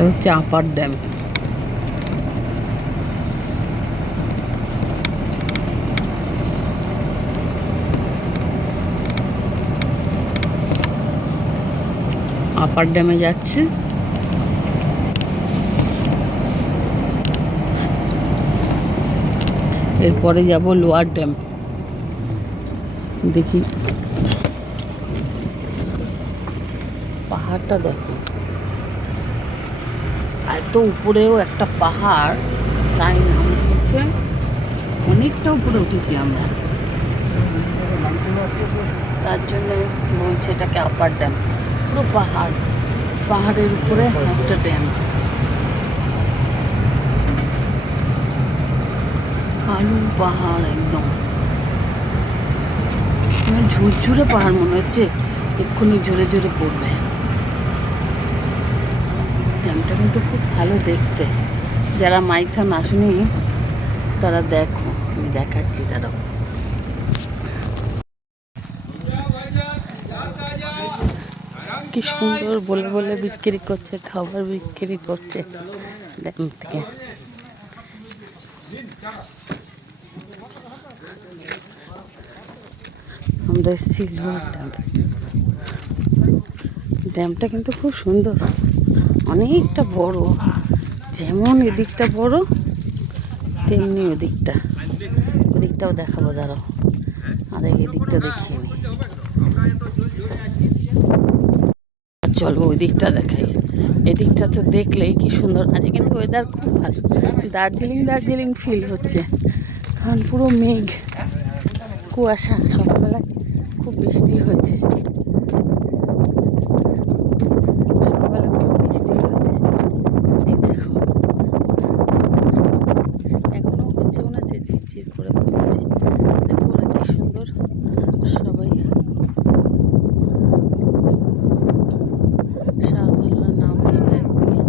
এটা হচ্ছে upper dam. আপার ড্যামে যাচ্ছে। এরপরে যাব লোয়ার ড্যাম। দেখি পাহাড়টা দেখো, এত উপরেও একটা পাহাড়, তাই নাম হচ্ছে, অনেকটা উপরে উঠেছি আমরা, তার জন্য বলছে এটাকে আপার ড্যাম। পুরো পাহাড়, পাহাড়ের উপরে একটা ড্যাম। কালো পাহাড় একদম, ঝুরঝুরে পাহাড় মনে হচ্ছে এক্ষুনি ঝরে ঝরে পড়বে। ড্যামটা কিন্তু খুব ভালো দেখতে। যারা মাইথন আসেনি তারা দেখো, আমি দেখাচ্ছি তারাও। কি সুন্দর বলে বলে বিক্রি করছে, খাবার বিক্রি করছে ড্যাম থেকে। আমরা এসেছি লোয়ার ড্যাম। ড্যামটা কিন্তু খুব সুন্দর, অনেকটা বড়। যেমন এদিকটা বড় তেমনি ওদিকটাও দেখাবো, দাঁড়াও। আর এদিকটা দেখিয়ে নি, চলো ওই দিকটা দেখাই। এদিকটা তো দেখলেই কি সুন্দর। আজ কিন্তু ওয়েদার খুব ভালো, দার্জিলিং ফিল হচ্ছে, কারণ পুরো মেঘ, কুয়াশা। সকালবেলা খুব বৃষ্টি হয়েছে, এই দেখো এখনো হচ্ছে, মনে হচ্ছে ঝিরঝির করে পড়ছে। দেখো ওরা কি সুন্দর সবাই সাধারণ নাম ব্যাগ নিয়ে।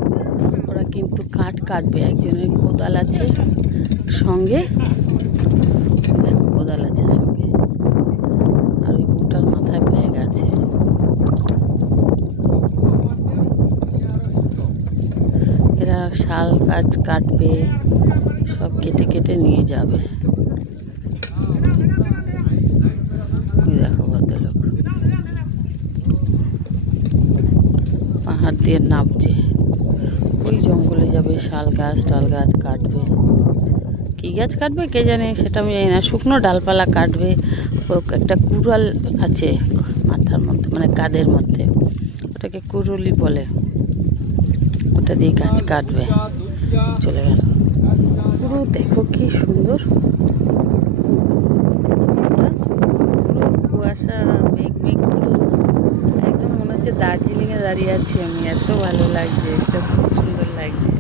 ওরা কিন্তু কাঠ কাটবে, একজনের কোদাল আছে সঙ্গে, দেখো কোদাল আছে সঙ্গে, আর ওই বউটার মাথায় ব্যাগ আছে। এরা শাল গাছ কাটবে, সব কেটে কেটে নিয়ে যাবে। দেখো ভদ্রলোক পাহাড় দিয়ে নামছে, ওই জঙ্গলে যাবে, শাল গাছ টাল গাছ কাটবে। কী গাছ কাটবে কে জানে, সেটা আমি জানি না। শুকনো ডালপালা কাটবে। একটা কুড়াল আছে মাথার মধ্যে, মানে কাঁধের মধ্যে, ওটাকে কুড়ুলি বলে, ওটা দিয়ে গাছ কাটবে। চলে গেল। পুরো দেখো কি সুন্দর, পুরো কুয়াশা, মেঘ পুরো একদম মনে হচ্ছে দার্জিলিংয়ে দাঁড়িয়ে আছি আমি। এত ভালো লাগছে, এটা খুব সুন্দর লাগছে,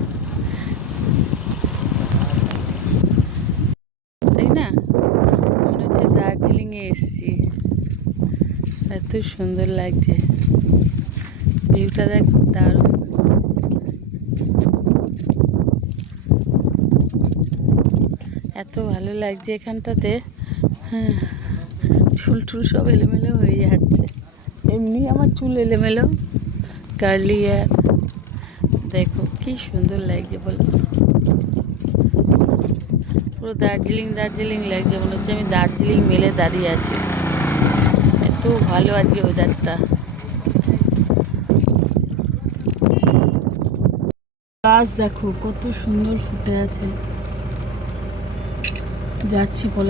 তাই না? মনে হচ্ছে দার্জিলিংয়ে এসছি, এত সুন্দর লাগছে। ভিউটা দেখো, দারুণ। এত ভালো লাগছে এখানটাতে। হ্যাঁ, চুল সব এলোমেলো হয়ে যাচ্ছে। এমনি আমার চুল এলোমেলো, কার্লি হেয়ার। দেখো কি সুন্দর লাগছে বলো, পুরো দার্জিলিং লাগছে। মনে হচ্ছে আমি দার্জিলিং মেলে দাঁড়িয়ে আছি, এত ভালো আজকে ওয়েদারটা। গাছ দেখো কত সুন্দর ফুটে আছে। যাচ্ছি বলে